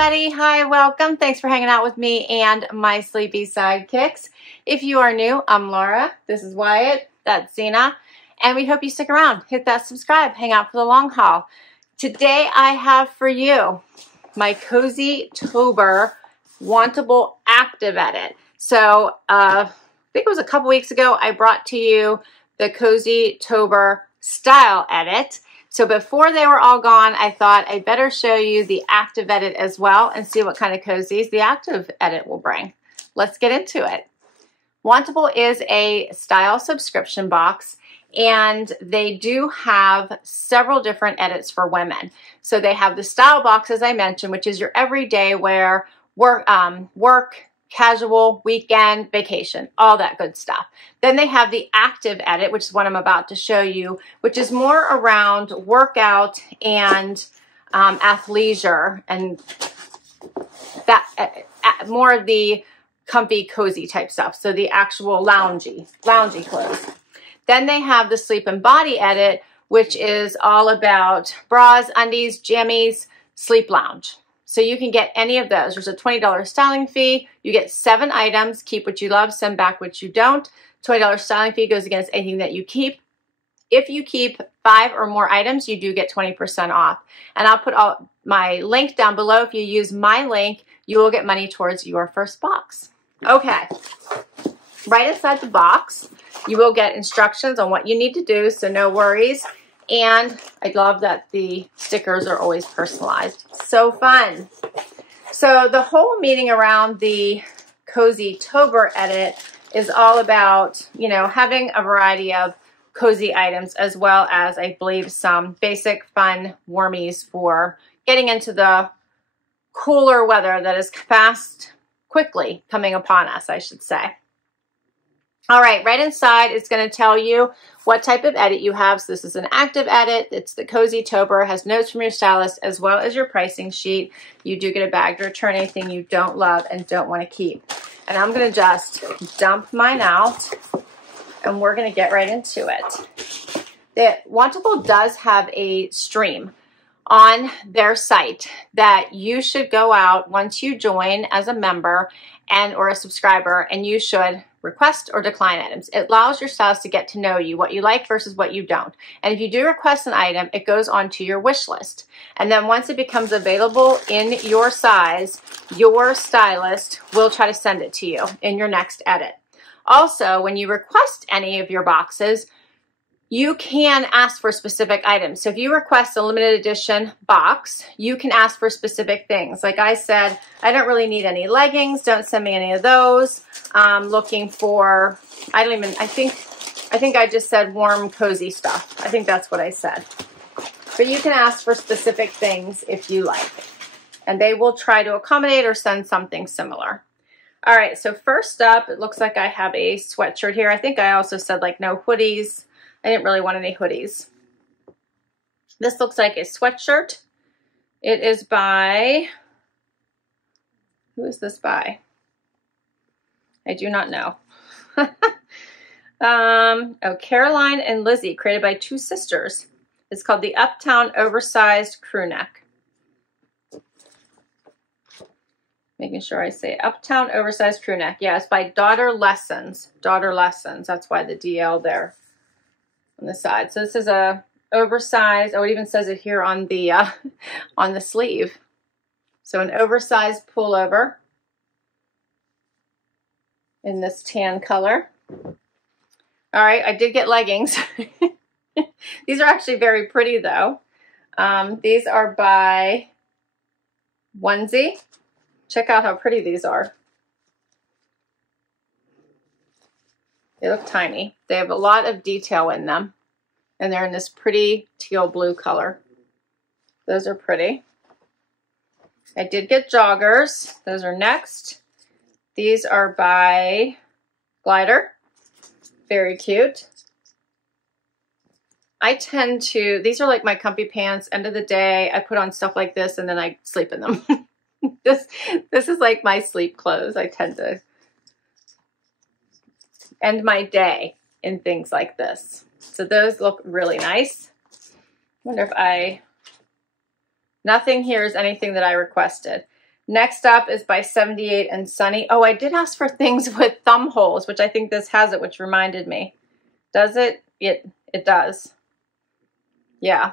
everybody. Hi, welcome. Thanks for hanging out with me and my sleepy sidekicks. If you are new, I'm Laura. This is Wyatt. That's Zena. And we hope you stick around. Hit that subscribe. Hang out for the long haul. Today I have for you my Cozytober Wantable Active Edit. So I think it was a couple weeks ago I brought to you the Cozytober Style Edit. So before they were all gone, I thought I'd better show you the Active Edit as well and see what kind of cozies the Active Edit will bring. Let's get into it. Wantable is a style subscription box, and they do have several different edits for women. So they have the style box, as I mentioned, which is your everyday wear, work, casual, weekend, vacation, all that good stuff. Then they have the Active Edit, which is what I'm about to show you, which is more around workout and athleisure and that more of the comfy, cozy type stuff. So the actual loungy clothes. Then they have the Sleep and Body Edit, which is all about bras, undies, jammies, sleep lounge. So you can get any of those. There's a $20 styling fee. You get 7 items. Keep what you love, send back what you don't. $20 styling fee goes against anything that you keep. If you keep 5 or more items, you do get 20% off. And I'll put my link down below. If you use my link, you will get money towards your first box. Okay, right inside the box, you will get instructions on what you need to do, so no worries. And I love that the stickers are always personalized. So fun. So the whole meeting around the Cozytober Edit is all about, you know, having a variety of cozy items, as well as, I believe, some basic fun warmies for getting into the cooler weather that is quickly coming upon us, I should say. All right, right inside, it's going to tell you what type of edit you have. So this is an Active Edit. It's the Cozytober, has notes from your stylist, as well as your pricing sheet. You do get a bag to return anything you don't love and don't want to keep. And I'm going to just dump mine out, and we're going to get right into it. The Wantable does have a stream on their site that you should go out once you join as a member or a subscriber, and you should request or decline items. It allows your stylist to get to know you, what you like versus what you don't. And if you do request an item, it goes onto your wish list. And then once it becomes available in your size, your stylist will try to send it to you in your next edit. Also, when you request any of your boxes, you can ask for specific items. So if you request a limited edition box, you can ask for specific things. Like I said, I don't really need any leggings. Don't send me any of those. I'm looking for, I think I just said warm, cozy stuff. I think that's what I said. But you can ask for specific things if you like. And they will try to accommodate or send something similar. All right, so first up, it looks like I have a sweatshirt here. I think I also said like no hoodies. I didn't really want any hoodies. This looks like a sweatshirt. It is by, who is this by? I do not know. Oh, Caroline and Lizzie, created by 2 sisters. It's called the Uptown Oversized Crewneck. Making sure I say Uptown Oversized Crewneck. Yeah, it's by Daughter Lessons. Daughter Lessons. That's why the DL there on the side. So this is a oversized, oh, it even says it here on the sleeve. So an oversized pullover in this tan color. All right, I did get leggings. These are actually very pretty though. These are by Onzie. Check out how pretty these are. They look tiny. They have a lot of detail in them. And they're in this pretty teal blue color. Those are pretty. I did get joggers. Those are next. These are by Glyder. Very cute. I tend to, these are like my comfy pants. End of the day, I put on stuff like this and then I sleep in them. This is like my sleep clothes. I tend to end my day in things like this. So those look really nice. I wonder if nothing here is anything that I requested. Next up is by 78 and Sunny. Oh, I did ask for things with thumb holes, which I think this has it, which reminded me. Does it? It does. Yeah.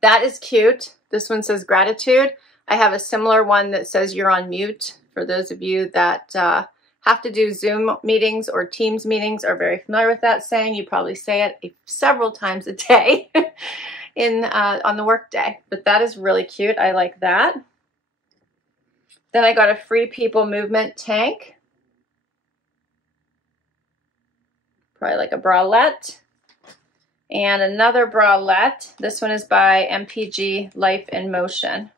That is cute. This one says gratitude. I have a similar one that says you're on mute. For those of you that have to do Zoom meetings or Teams meetings are very familiar with that saying. You probably say it several times a day on the work day. But that is really cute. I like that. Then I got a Free People Movement tank. Probably like a bralette. And another bralette. This one is by MPG Life in Motion.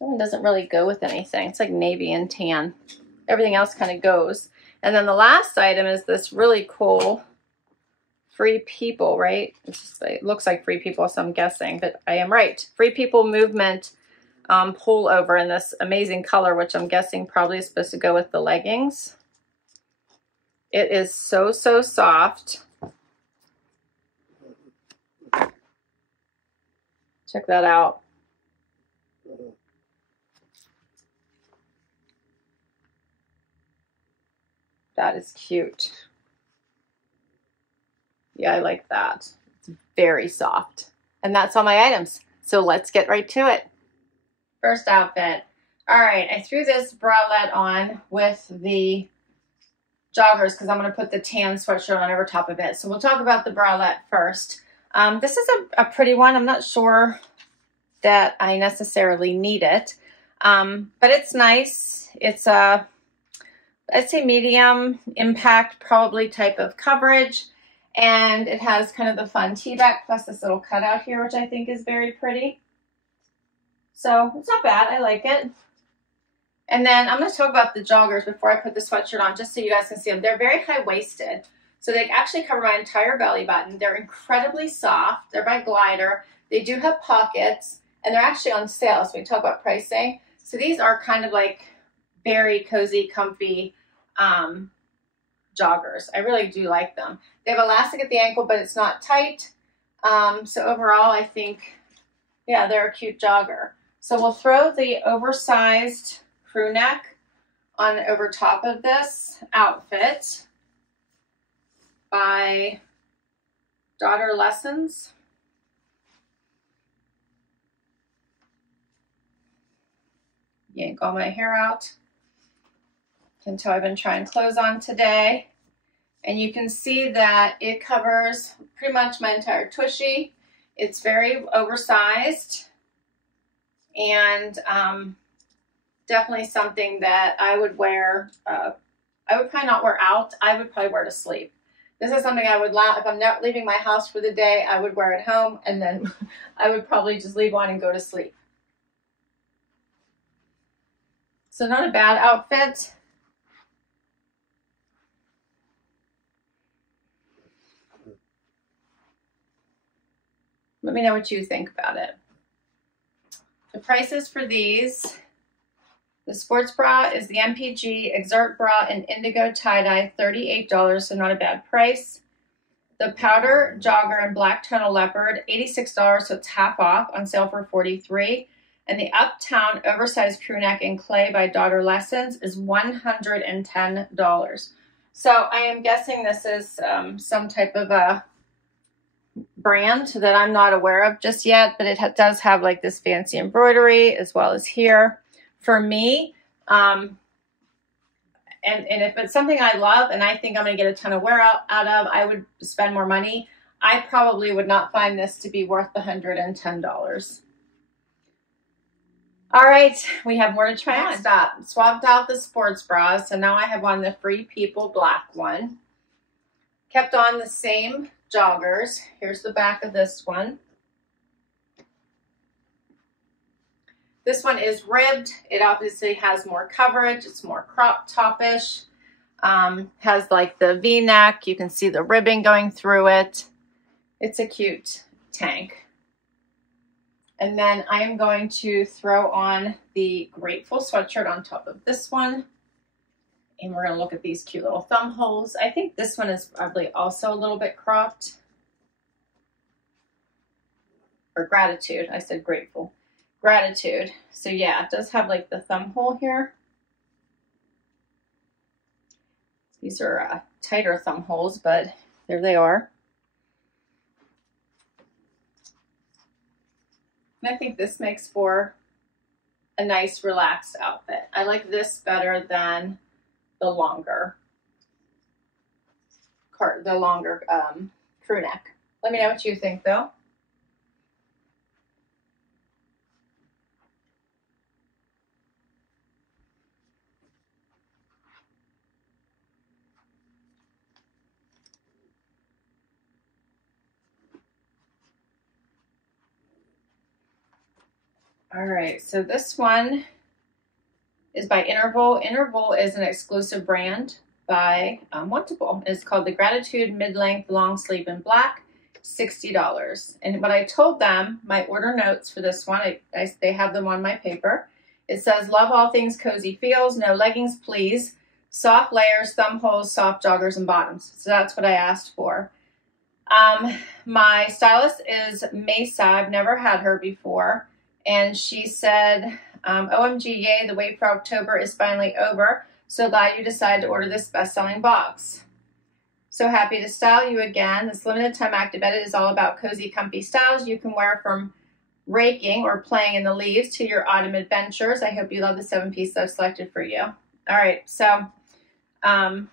That one doesn't really go with anything. It's like navy and tan. Everything else kind of goes. And then the last item is this really cool Free People, right? It looks like Free People, so I'm guessing, but I am right. Free People Movement pullover in this amazing color, which I'm guessing probably is supposed to go with the leggings. It is so, so soft. Check that out. That is cute. Yeah, I like that. It's very soft. And that's all my items. So let's get right to it. First outfit. All right, I threw this bralette on with the joggers because I'm going to put the tan sweatshirt on over top of it. So we'll talk about the bralette first. This is a pretty one. I'm not sure that I necessarily need it, but it's nice. It's a, I'd say medium impact, probably type of coverage. And it has kind of the fun T-back plus this little cutout here, which I think is very pretty. So it's not bad. I like it. And then I'm going to talk about the joggers before I put the sweatshirt on, just so you guys can see them. They're very high-waisted. So they actually cover my entire belly button. They're incredibly soft. They're by Glyder. They do have pockets, and they're actually on sale. So we talk about pricing. So these are kind of like very cozy, comfy joggers. I really do like them. They have elastic at the ankle, but it's not tight. So overall, I think, yeah, they're a cute jogger. So we'll throw the oversized crew neck on over top of this outfit by Daughter Lessons. Yank all my hair out. Can tell I've been trying clothes on today. And you can see that it covers pretty much my entire tushy. It's very oversized and definitely something that I would wear. I would probably not wear out. I would probably wear to sleep. This is something I would, if I'm not leaving my house for the day, I would wear it home, and then I would probably just leave on and go to sleep. So not a bad outfit. Let me know what you think about it. The prices for these, the sports bra is the MPG Exert Bra in indigo tie-dye, $38, so not a bad price. The powder jogger in black tonal leopard, $86, so it's half off, on sale for $43. And the Uptown oversized crew neck in clay by Daughter Lessons is $110. So I am guessing this is some type of a brand that I'm not aware of just yet, but it does have like this fancy embroidery as well as here. For me, and if it's something I love and I think I'm going to get a ton of wear out of, I would spend more money. I probably would not find this to be worth the $110. All right, we have more to try on. Next up, swapped out the sports bra, so now I have on the Free People black one. Kept on the same joggers. Here's the back of this one. This one is ribbed. It obviously has more coverage. It's more crop top-ish. Has like the V-neck. You can see the ribbing going through it. It's a cute tank. And then I am going to throw on the Grateful sweatshirt on top of this one. And we're going to look at these cute little thumb holes. I think this one is probably also a little bit cropped. or gratitude. I said grateful. Gratitude. So yeah, it does have like the thumb hole here. These are tighter thumb holes, but there they are. And I think this makes for a nice relaxed outfit. I like this better than the longer crew neck. Let me know what you think though. All right, so this one is by Interval. Interval is an exclusive brand by Wantable. It's called the Gratitude Mid-Length Long Sleeve in Black, $60. And what I told them, my order notes for this one, they have them on my paper. It says, love all things cozy feels, no leggings please, soft layers, thumb holes, soft joggers, and bottoms. So that's what I asked for. My stylist is Mesa. I've never had her before. And she said, OMG, yay, the wait for October is finally over. So glad you decided to order this best-selling box. So happy to style you again. This limited time active edit is all about cozy, comfy styles you can wear from raking or playing in the leaves to your autumn adventures. I hope you love the 7-piece I've selected for you. All right, so there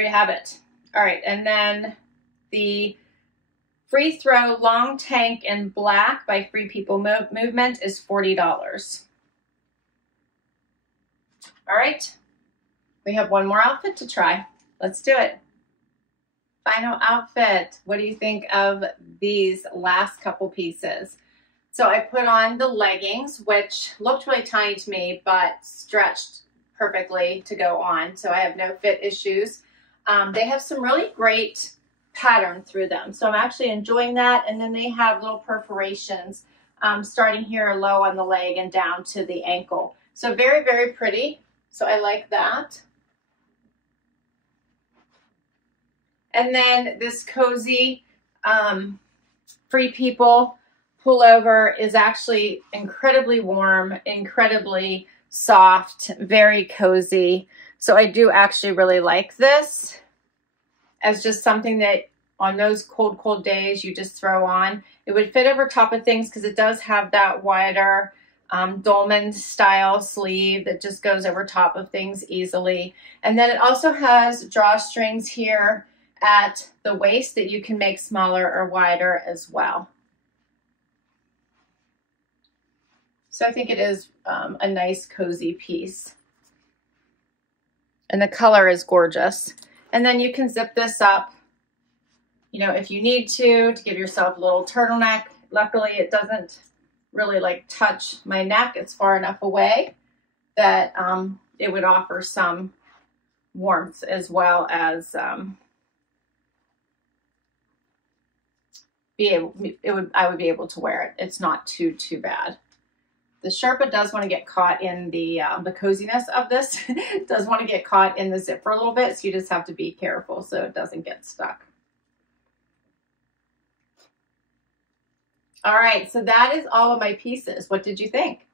you have it. All right, and then the Free Throw Long Tank in Black by Free People Movement is $40. All right, we have one more outfit to try. Let's do it. Final outfit. What do you think of these last couple pieces? So I put on the leggings, which looked really tiny to me, but stretched perfectly to go on. So I have no fit issues. They have some really great pattern through them. So I'm actually enjoying that. And then they have little perforations starting here low on the leg and down to the ankle. So very, very pretty. So I like that. And then this cozy Free People pullover is actually incredibly warm, incredibly soft, very cozy. So I do actually really like this as just something that on those cold, cold days you just throw on. It would fit over top of things because it does have that wider dolman style sleeve that just goes over top of things easily. And then it also has drawstrings here at the waist that you can make smaller or wider as well. So I think it is a nice cozy piece. And the color is gorgeous. And then you can zip this up, you know, if you need to give yourself a little turtleneck. Luckily, it doesn't really like touch my neck. It's far enough away that it would offer some warmth as well as I would be able to wear it. It's not too bad. The Sherpa does want to get caught in the coziness of this. It does want to get caught in the zipper a little bit, so you just have to be careful so it doesn't get stuck. All right, so that is all of my pieces. What did you think?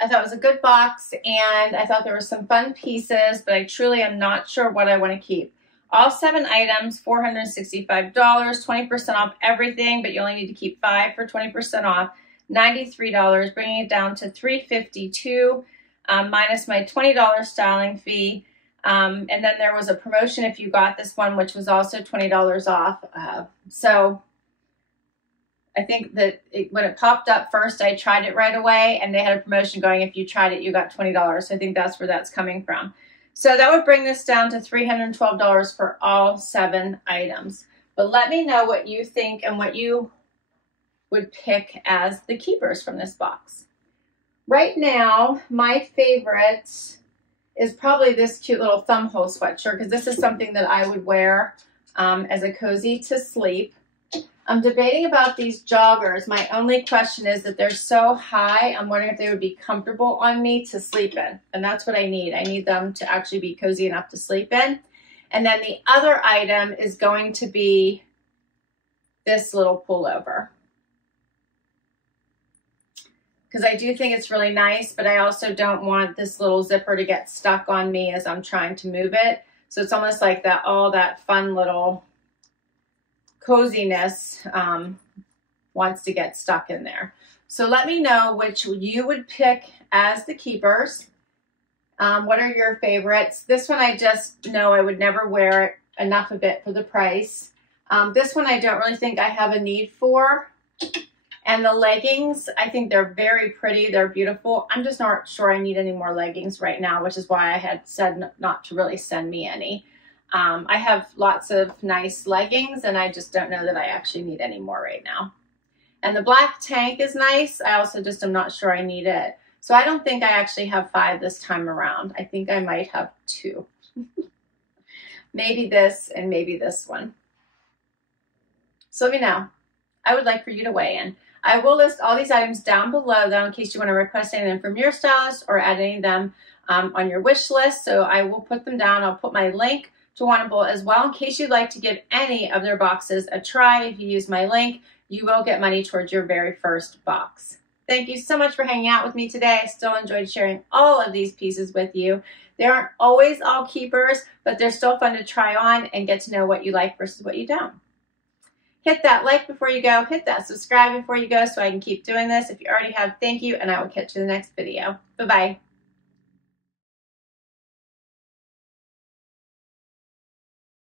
I thought it was a good box, and I thought there were some fun pieces, but I truly am not sure what I want to keep. All 7 items, $465, 20% off everything, but you only need to keep 5 for 20% off, $93, bringing it down to $352, minus my $20 styling fee. And then there was a promotion if you got this one, which was also $20 off. So I think that when it popped up first, I tried it right away, and they had a promotion going. If you tried it, you got $20. So I think that's where that's coming from. So that would bring this down to $312 for all 7 items. But let me know what you think and what you would pick as the keepers from this box. Right now, my favorite is probably this cute little thumb hole sweatshirt, because this is something that I would wear as a cozy to sleep. I'm debating about these joggers. My only question is that they're so high, I'm wondering if they would be comfortable on me to sleep in. And that's what I need. I need them to actually be cozy enough to sleep in. And then the other item is going to be this little pullover, because I do think it's really nice, but I also don't want this little zipper to get stuck on me as I'm trying to move it. So it's almost like that, all that fun little coziness wants to get stuck in there. So let me know which you would pick as the keepers. What are your favorites? This one I just know I would never wear it, enough of it for the price. This one I don't really think I have a need for. And the leggings, I think they're very pretty. They're beautiful. I'm just not sure I need any more leggings right now, which is why I had said not to really send me any. I have lots of nice leggings, and I just don't know that I actually need any more right now. And the black tank is nice. I also just am not sure I need it. So I don't think I actually have 5 this time around. I think I might have 2. Maybe this and maybe this one. So let me know. I would like for you to weigh in. I will list all these items down below, though, in case you want to request any of them from your stylist or add any of them on your wish list. So I will put them down. I'll put my link to Wantable as well in case you'd like to give any of their boxes a try. If you use my link, you will get money towards your very first box. Thank you so much for hanging out with me today. I still enjoyed sharing all of these pieces with you. They aren't always all keepers, but they're still fun to try on and get to know what you like versus what you don't. Hit that like before you go. Hit that subscribe before you go so I can keep doing this. If you already have, thank you, and I will catch you in the next video. Bye-bye.